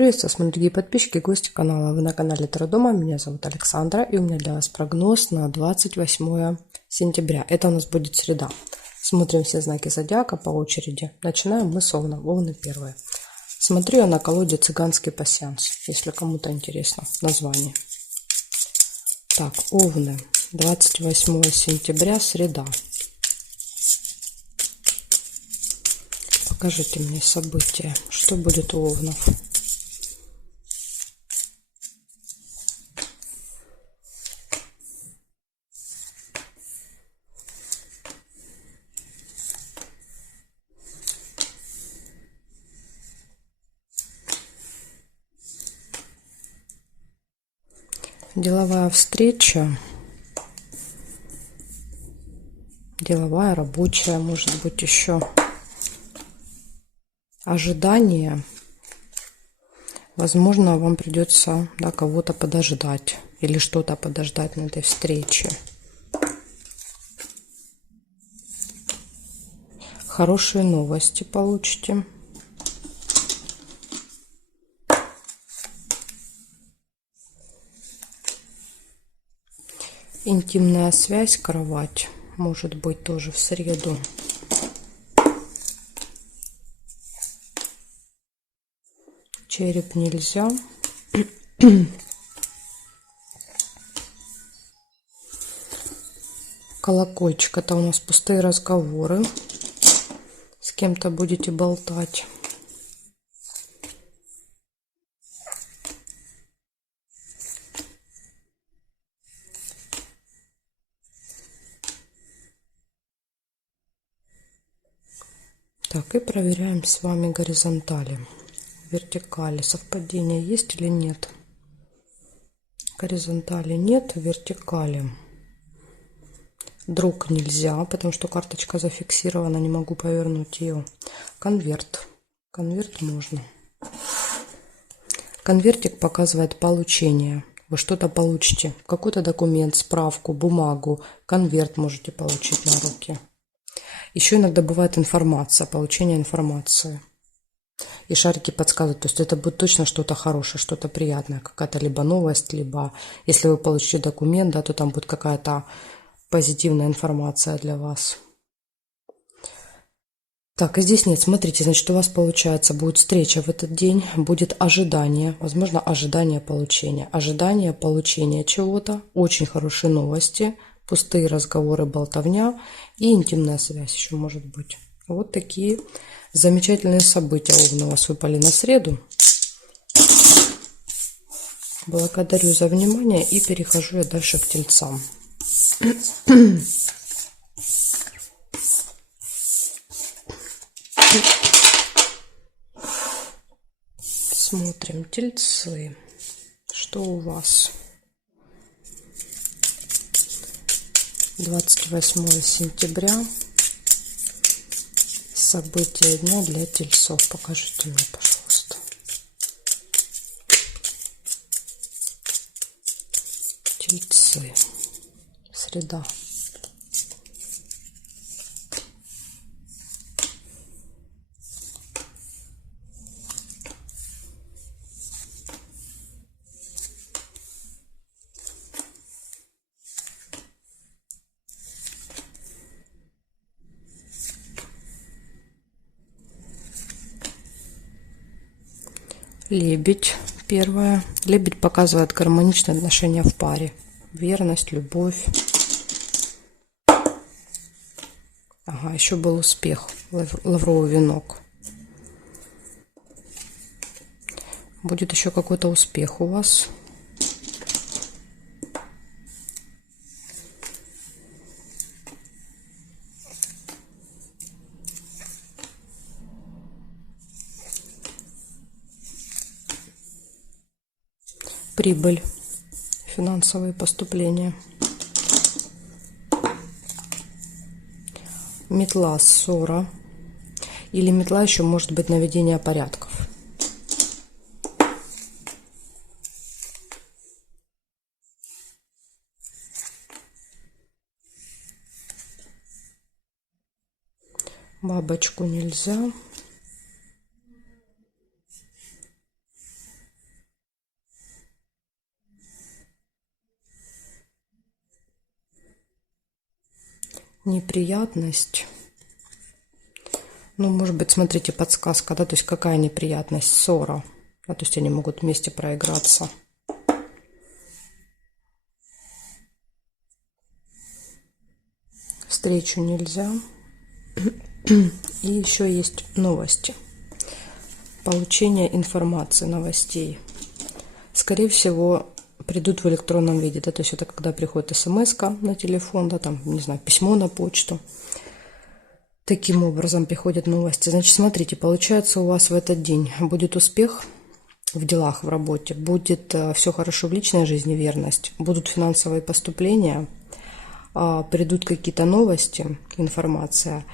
Приветствую, мои дорогие подписчики и гости канала. Вы на канале Таро Дома. Меня зовут Александра, и у меня для вас прогноз на 28 сентября. Это у нас будет среда. Смотрим все знаки зодиака по очереди. Начинаем мы с Овна. Овны первые. Смотрю я на колоде «Цыганский пасьянс», если кому-то интересно название. Так, Овны. 28 сентября, среда. Покажите мне события. Что будет у Овнов? Деловая встреча, деловая, рабочая, может быть, еще ожидание. Возможно, вам придется кого-то подождать или что-то подождать на этой встрече. Хорошие новости получите. Интимная связь, кровать, может быть, тоже в среду. Череп нельзя. Колокольчик — это у нас пустые разговоры. С кем-то будете болтать. Так, и проверяем с вами горизонтали. Вертикали. Совпадение есть или нет? Горизонтали нет, вертикали. Друг нельзя, потому что карточка зафиксирована, не могу повернуть ее. Конверт. Конверт можно. Конвертик показывает получение. Вы что-то получите. Какой-то документ, справку, бумагу. Конверт можете получить на руки. Еще иногда бывает информация, получение информации. И шарики подсказывают, то есть это будет точно что-то хорошее, что-то приятное, какая-то либо новость, либо если вы получите документ, то там будет какая-то позитивная информация для вас. Так, и здесь нет, смотрите, значит, у вас получается будет встреча в этот день, будет ожидание, возможно, ожидание получения чего-то, очень хорошие новости, пустые разговоры, болтовня и интимная связь еще может быть. Вот такие замечательные события Овны у вас выпали на среду. Благодарю за внимание и перехожу я дальше к Тельцам. Смотрим, Тельцы. Что у вас? 28 сентября. События дня для Тельцов. Покажите мне, пожалуйста. Тельцы. Среда. Лебедь первое. Лебедь показывает гармоничные отношения в паре. Верность, любовь. Ага, еще был успех. Лавровый венок. Будет еще какой-то успех у вас. Прибыль, финансовые поступления. Метла, ссора. Или метла еще может быть наведение порядков. Бабочку нельзя. неприятность. Ну, может быть, смотрите, подсказка, да, то есть какая неприятность? Ссора. Да, то есть они могут вместе проиграться. Встречу нельзя. И еще есть новости. Получение информации, новостей. Скорее всего, придут в электронном виде, да, то есть это когда приходит смс-ка на телефон, да, там, не знаю, письмо на почту. Таким образом приходят новости. Значит, смотрите, получается, у вас в этот день будет успех в делах, в работе, будет все хорошо в личной жизни, верность, будут финансовые поступления, придут какие-то новости, информация.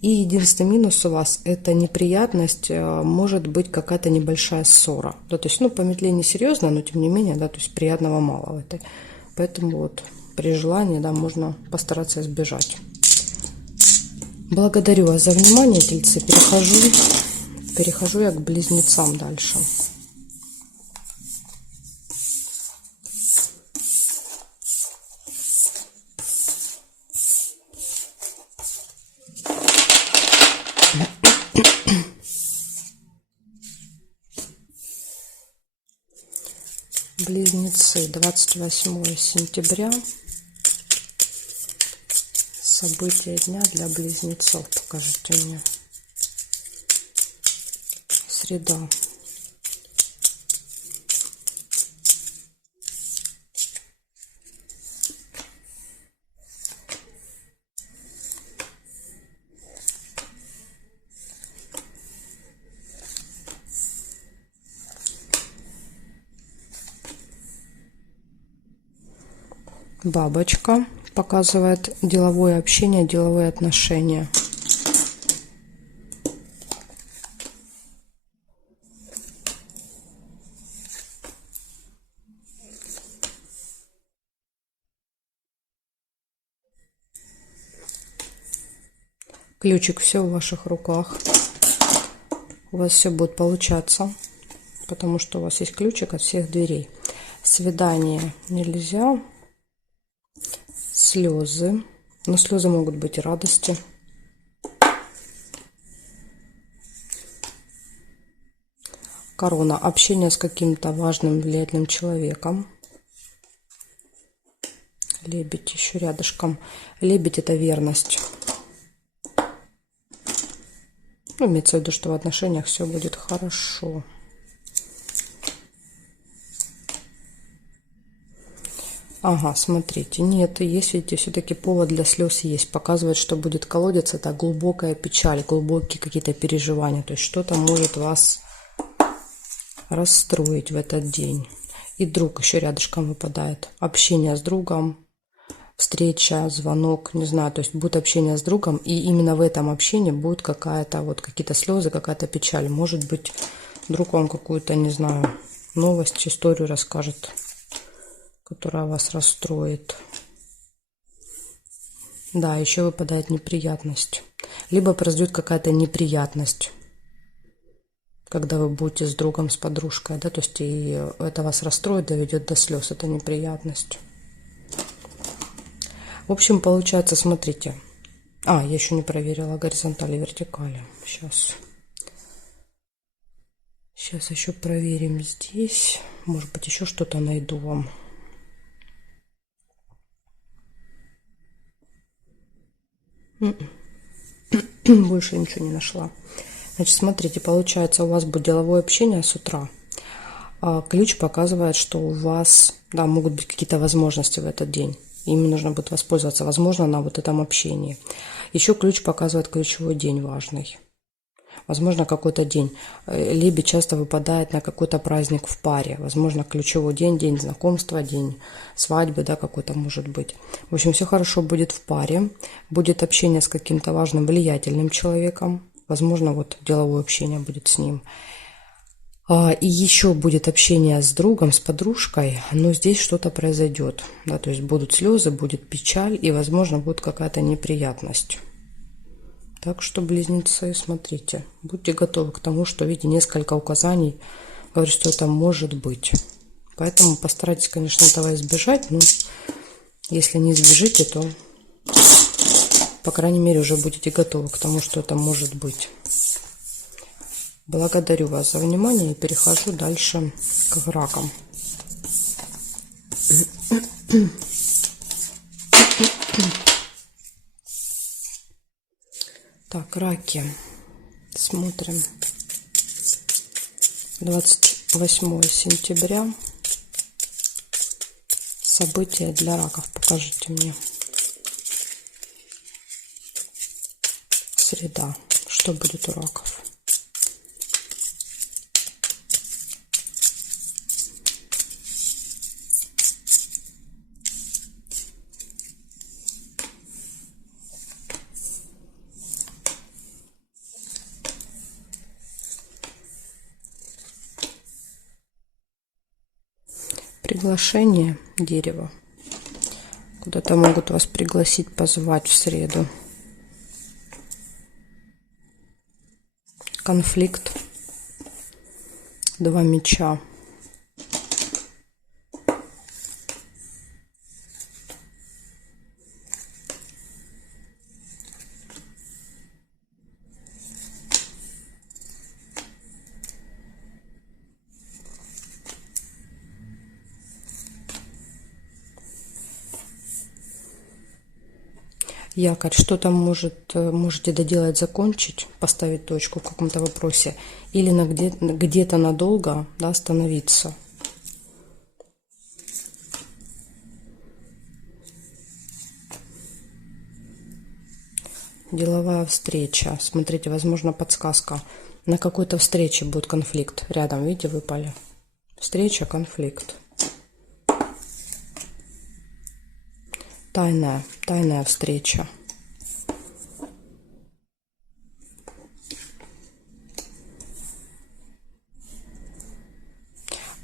И единственный минус у вас – это неприятность, может быть какая-то небольшая ссора. Да, то есть, ну, помедление серьезно, но тем не менее, да, то есть приятного мало в этой. Поэтому вот при желании, да, можно постараться избежать. Благодарю вас за внимание, тельцы. Перехожу я к близнецам дальше. Близнецы, 28 сентября. События дня для близнецов. Покажите мне. Среда. Бабочка показывает деловое общение, деловые отношения. Ключик, все в ваших руках. У вас все будет получаться, потому что у вас есть ключик от всех дверей. Свидание нельзя. Слезы. Но слезы могут быть и радости. Корона. Общение с каким-то важным, влиятельным человеком. Лебедь еще рядышком. Лебедь – это верность. Ну, имеется в виду, что в отношениях все будет хорошо. Ага, смотрите, нет, есть, видите, все-таки повод для слез есть. Показывает, что будет колодец, это глубокая печаль, глубокие какие-то переживания. То есть что-то может вас расстроить в этот день. И друг еще рядышком выпадает. Общение с другом, встреча, звонок, не знаю. То есть будет общение с другом, и именно в этом общении будет какая-то, вот какие-то слезы, какая-то печаль. Может быть, друг вам какую-то, не знаю, новость, историю расскажет, которая вас расстроит. Да, еще выпадает неприятность. Либо произойдет какая-то неприятность, когда вы будете с другом, с подружкой, да, то есть и это вас расстроит, доведет до слез, это неприятность. В общем, получается, смотрите. Я еще не проверила горизонтали, вертикали. Сейчас еще проверим здесь. Может быть, еще что-то найду вам. Больше ничего не нашла. Значит, смотрите, получается, у вас будет деловое общение с утра. Ключ показывает, что у вас, да, могут быть какие-то возможности в этот день. Ими нужно будет воспользоваться, возможно, на вот этом общении. Еще ключ показывает ключевой день важный. Возможно, какой-то день. Лебедь часто выпадает на какой-то праздник в паре. Возможно, ключевой день, день знакомства, день свадьбы, да, какой-то может быть. В общем, все хорошо будет в паре. Будет общение с каким-то важным, влиятельным человеком. Возможно, вот деловое общение будет с ним. И еще будет общение с другом, с подружкой, но здесь что-то произойдет. Да, то есть будут слезы, будет печаль и, возможно, будет какая-то неприятность. Так что, близнецы, смотрите, будьте готовы к тому, что, видите, несколько указаний говорят, что это может быть. Поэтому постарайтесь, конечно, этого избежать, но если не избежите, то по крайней мере, уже будете готовы к тому, что это может быть. Благодарю вас за внимание и перехожу дальше к ракам. Так, раки. Смотрим. 28 сентября. События для раков. Покажите мне. Среда. Что будет у раков? Приглашение дерева. Куда-то могут вас пригласить, позвать в среду. Конфликт. 2 меча. Якорь. Что-то можете доделать, закончить, поставить точку в каком-то вопросе. Или где-то надолго, да, остановиться. Деловая встреча. Смотрите, возможно, подсказка. На какой-то встрече будет конфликт. Рядом, видите, выпали. Встреча, конфликт. Тайная встреча.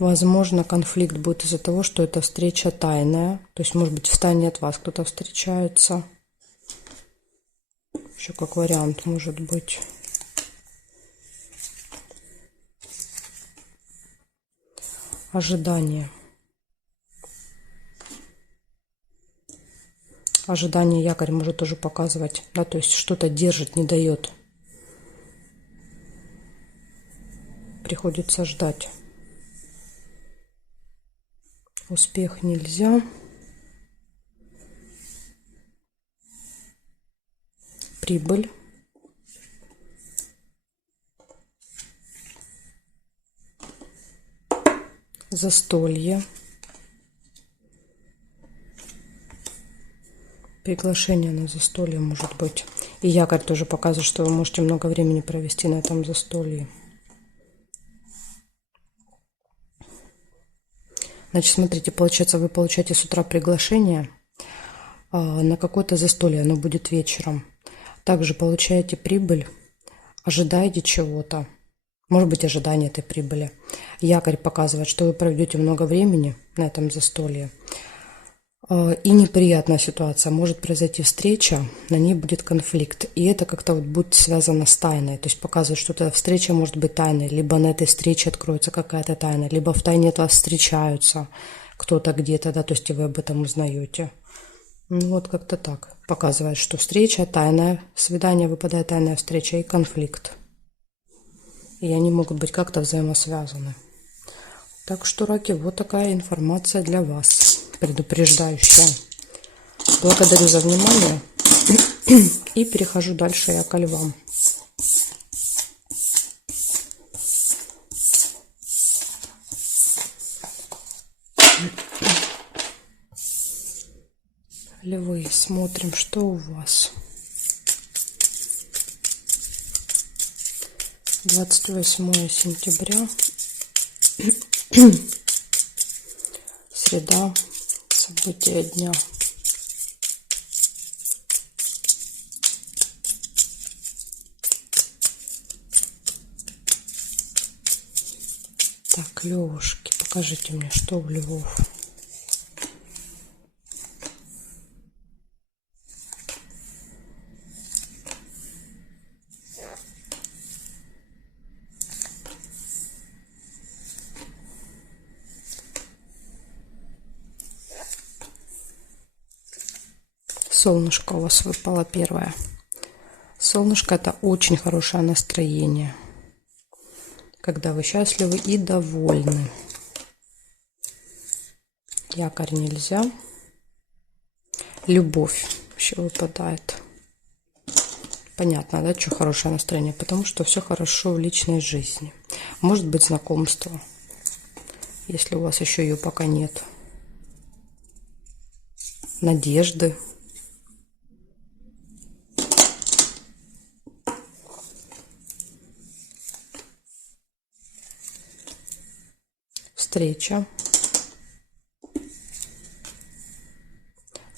Возможно, конфликт будет из-за того, что эта встреча тайная. То есть, может быть, в тайне от вас кто-то встречается. Еще как вариант может быть. Ожидание. Ожидание якорь может тоже показывать, да, то есть что-то держит, не дает. Приходится ждать. Успех нельзя. Прибыль. Застолье. Приглашение на застолье может быть. И якорь тоже показывает, что вы можете много времени провести на этом застолье. Значит, смотрите, получается, вы получаете с утра приглашение на какое-то застолье, оно будет вечером. Также получаете прибыль, ожидаете чего-то. Может быть, ожидание этой прибыли. Якорь показывает, что вы проведете много времени на этом застолье. И неприятная ситуация. Может произойти встреча, на ней будет конфликт. И это как-то вот будет связано с тайной. То есть показывает, что эта встреча может быть тайной. Либо на этой встрече откроется какая-то тайна, либо в тайне от вас встречаются кто-то где-то, да, то есть и вы об этом узнаете. Ну вот как-то так. Показывает, что встреча тайная, свидание выпадает тайная встреча и конфликт. И они могут быть как-то взаимосвязаны. Так что, раки, вот такая информация для вас, предупреждающая. Благодарю за внимание и перехожу дальше я ко львам. Львы, смотрим, что у вас. 28 сентября. Среда. События дня. Так, левушки, покажите мне, что у львов. Солнышко у вас выпало первое. Солнышко – это очень хорошее настроение, когда вы счастливы и довольны. Якорь нельзя. Любовь еще выпадает. Понятно, да, что хорошее настроение? Потому что все хорошо в личной жизни. Может быть, знакомство, если у вас еще ее пока нет. Надежды. Встреча.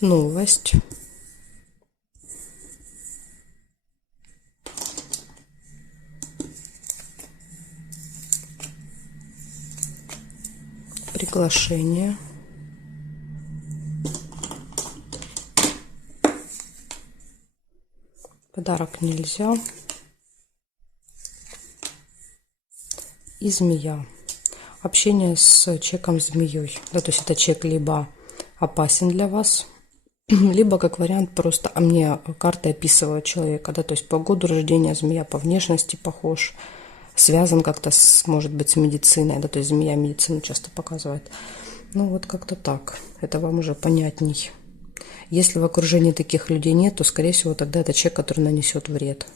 Новость. Приглашение. Подарок нельзя. И змея. Общение с человеком-змеей. Да, то есть это человек либо опасен для вас, либо как вариант просто, а мне карты описывают человека, да, то есть по году рождения змея, по внешности похож, связан как-то, может быть, с медициной, да, то есть змея медицину часто показывает. Ну вот как-то так, это вам уже понятней. Если в окружении таких людей нет, то, скорее всего, тогда это человек, который нанесет вред.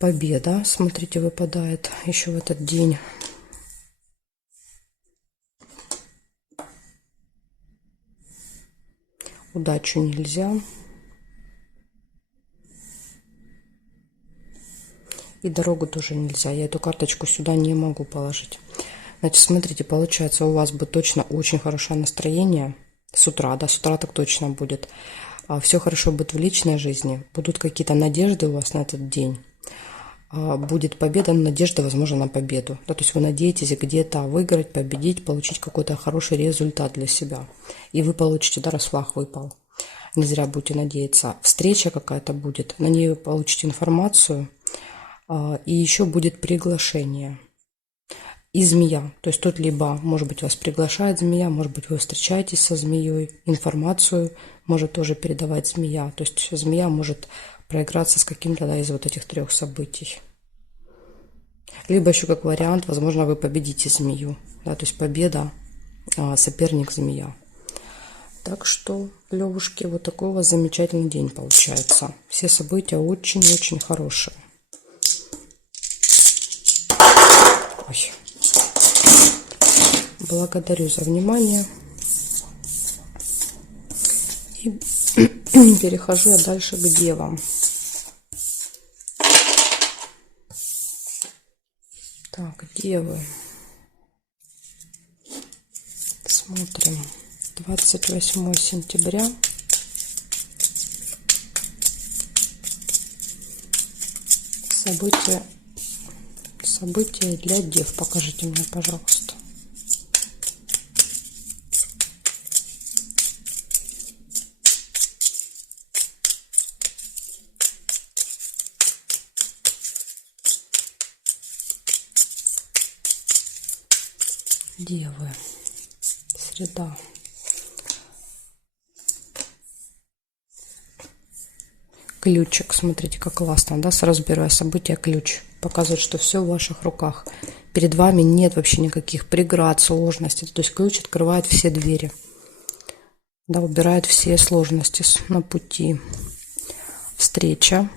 Победа, смотрите, выпадает еще в этот день. Удачу нельзя. И дорогу тоже нельзя. Я эту карточку сюда не могу положить. Значит, смотрите, получается, у вас будет точно очень хорошее настроение с утра. Да, с утра так точно будет. Все хорошо будет в личной жизни. Будут какие-то надежды у вас на этот день. Будет победа, надежда, возможно, на победу. Да, то есть вы надеетесь где-то выиграть, победить, получить какой-то хороший результат для себя. И вы получите, да, раз флаг выпал. Не зря будете надеяться. Встреча какая-то будет, на ней вы получите информацию. И еще будет приглашение. И змея. То есть тут либо, может быть, вас приглашает змея, может быть, вы встречаетесь со змеей. Информацию может тоже передавать змея. То есть змея может проиграться с каким-то, да, из вот этих трех событий. Либо еще как вариант, возможно, вы победите змею. Да, то есть победа, соперник змея. Так что, Левушки, вот такой у вас замечательный день получается. Все события очень-очень хорошие. Ой. Благодарю за внимание. И перехожу я дальше к девам. Так, девы. Смотрим. 28 сентября. События для дев. Покажите мне, пожалуйста. Девы. Среда. Ключик. Смотрите, как классно, да? Сразу первое событие — ключ. Показывает, что все в ваших руках. Перед вами нет вообще никаких преград, сложностей. То есть ключ открывает все двери. Да, убирает все сложности на пути. Встреча.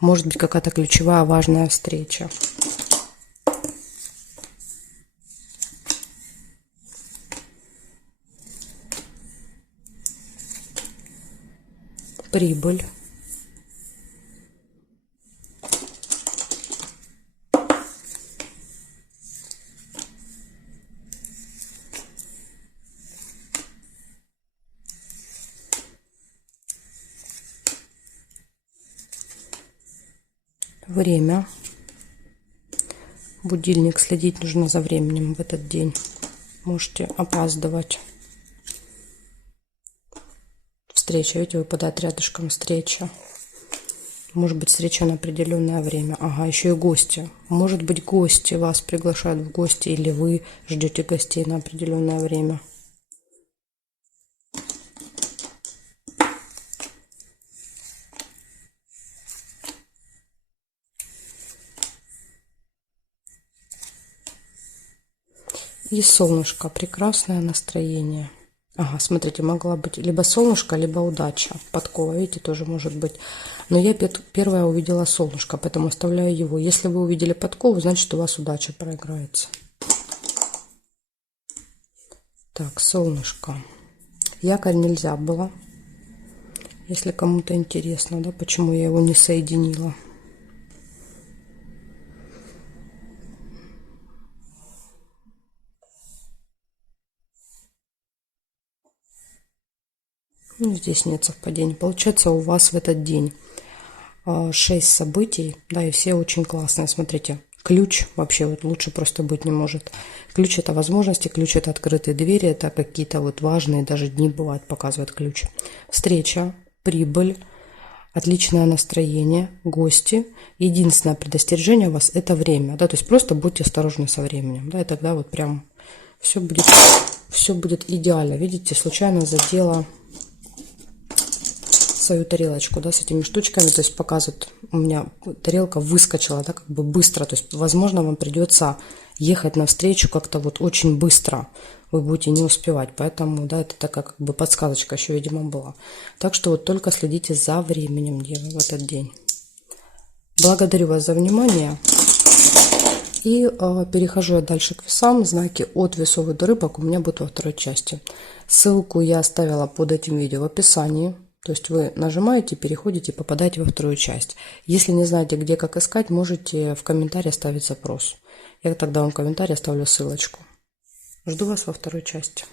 Может быть, какая-то ключевая, важная встреча. Прибыль. Время. Будильник. Следить нужно за временем в этот день. Можете опаздывать. Встреча. Видите, выпадает рядышком встреча. Может быть, встреча на определенное время. Ага, еще и гости. Может быть, гости вас приглашают в гости, или вы ждете гостей на определенное время. И солнышко, прекрасное настроение. Ага, смотрите, могла быть либо солнышко, либо удача. Подкова, видите, тоже может быть. Но я первая увидела солнышко, поэтому оставляю его. Если вы увидели подкову, значит, у вас удача проиграется. Так, солнышко. Якорь нельзя было. Если кому-то интересно, да, почему я его не соединила. Ну, здесь нет совпадений. Получается, у вас в этот день 6 событий, да, и все очень классные. Смотрите, ключ вообще вот лучше просто быть не может. Ключ — это возможности, ключ — это открытые двери, это какие-то вот важные даже дни бывают, показывает ключ. Встреча, прибыль, отличное настроение, гости. Единственное предостережение у вас — это время, да, то есть просто будьте осторожны со временем, да, и тогда вот прям все будет идеально. Видите, случайно задела свою тарелочку, да, с этими штучками, то есть показывает, у меня тарелка выскочила, да, как бы быстро, то есть, возможно, вам придется ехать навстречу как-то вот очень быстро, вы будете не успевать, поэтому, да, это такая как бы подсказочка еще, видимо, была. Так что вот только следите за временем, девы, в этот день. Благодарю вас за внимание. И перехожу я дальше к весам. Знаки от весов и до рыбок у меня будут во второй части. Ссылку я оставила под этим видео в описании. То есть вы нажимаете, переходите, попадаете во вторую часть. Если не знаете, где, как искать, можете в комментарии оставить запрос. Я тогда вам в комментарии оставлю ссылочку. Жду вас во второй части.